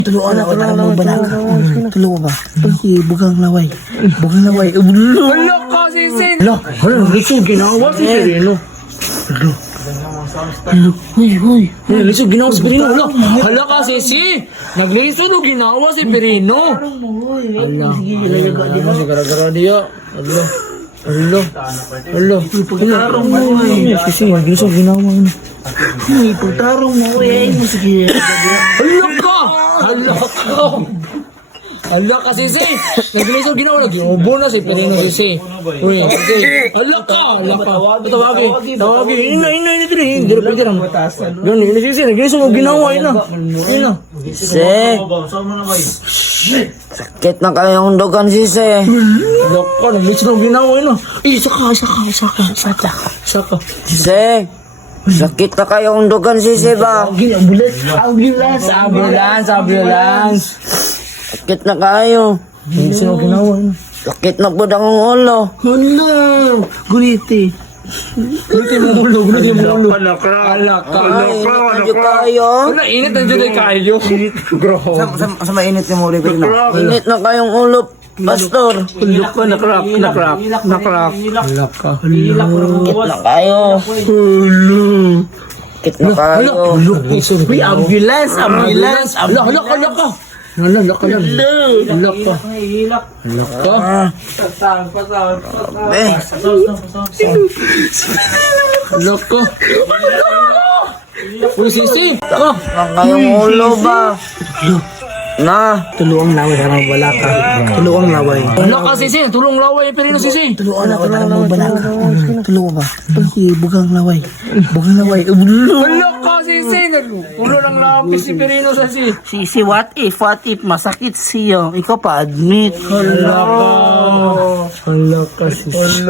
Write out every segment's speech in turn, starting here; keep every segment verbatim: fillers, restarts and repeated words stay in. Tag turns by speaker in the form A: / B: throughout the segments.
A: Tuluan ako na mo balak. Tuluan ba? Ay, bugang laway. Bugang laway. Ulo.
B: Hala ka, Sisi! Hala, hala, lisog ginawa si Perino.
A: Alo. Alo. Huy, huy.
B: Hala, lisog ginawa si Perino. Hala, hala ka, Sisi! Nagliso no ginawa si Perino. Hala, hala, si gara-gara diya. Hala, hala, hala.
A: Pagtarong mo eh.
B: Sisi, nagliso ginawa na.
A: Ay, pagtarong mo eh. Sige.
B: Hala ka! Hala ka! Hala ka, Sisi! Nagliso ginawa, nag-iubo na si Perino, Sisi. Uy, Sisi! Hala ka! Hala ka! Tawagin! Tawagin! Ina, ina, ina, ina! Hindi na pwede naman. Ganun, ina, Sisi! Nagliso mo ginawa, ina! Ina!
C: Sisi, sakit na kayong dugan, Sisi.
B: Hala ka! Nagliso mo ginawa, ina! Eh, saka, saka, saka, saka, saka.
C: Sisi, sakit na kayong dugan, Sisi ba?
B: Ambulance! Ambulance! Ambulance! Ambulance!
C: Sakit na kayo.
B: Nagliso mo ginawa, ina!
C: Sakit na po ang ulo.
A: Hala. Guliti.
B: Gunutin mo ulo! Gunutin mo ulo! Hala ka! Hala ka!
C: Ay, medyo kayo.
B: Hala, init na dyan ay kayo! Bro!
A: Sa mainit ni Mori ko na.
C: Init na kayong ulo, Pastor.
B: Hulok ka, nakrak, nakrak, nakrak. Hala ka.
C: Sakit na kayo. Sakit na kayo.
A: Uy, ambulance, ambulance.
B: Hala, hala ka, hala ka. Hala, hala ka. Hala ka. Hala ka.
C: Eh,
B: Hala ka. Uy, Sisi! Ah!
C: ang kayong ulo ba? Na,
A: Tuluang laway na lang wala ka. Tuluang laway.
B: Hala ka, Sisi! Tulong laway, Perino, Sisi!
A: Tuluan ako na mo balak. Tuluan ba? Ay, bugang laway. Bugang laway. Ulo.
B: Hala ka, Sisi! Ulo ng lapis si Perino, Sisi!
A: Sisi, what if? What if masakit siyo? Ikaw pa admit.
B: Hala ka. Hala ka, Sisi.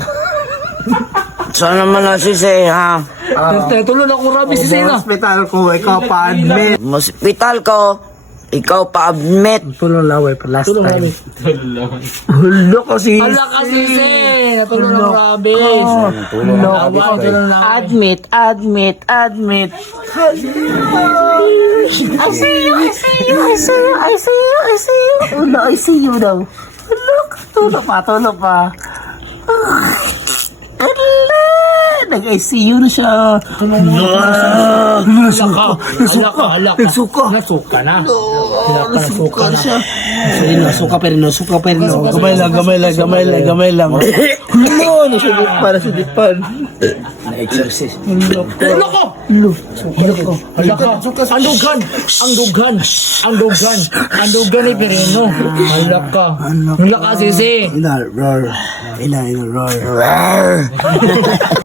C: saan naman na, Sisi, ha?
B: Tulong ako rabi, Sisi na!
A: Hospital ko, ikaw pa admit.
C: Hospital ko, ikaw pa-admit.
A: Tulong laway pa last
B: Tulong
A: time.
B: rabi.
A: Hulo ko si...
B: Hala ka, Sisi! Natulong ng rabi.
A: Hulo
B: Awa, tulong ng rabi.
A: Admit, admit, admit. I see you, I see you, I see you, I see you, I see you. Hulo, I see you daw. Hulo, tulog pa, tulog pa. Hala, nag-I C U na siya.
B: Nasuka! Nasuka! Nasuka!
A: Nasuka.
B: Nasuka na! Hala ka, nasuka na!
A: Sorry, nasuka pa rin, nasuka pa rin. Gamay lang, gamay lang, gamay lang, gamay lang. Hulo, nasudit pa, nasudit pa. Na-exorcist.
B: Hala ka!
A: Hulo, suka ko.
B: Hala ka! Ang dugan! Ang dugan! Ang dugan! Ang dugan ni Perino! Hala ka! Hala ka, Sisi!
A: Ina, roar. Ina, ina, roar.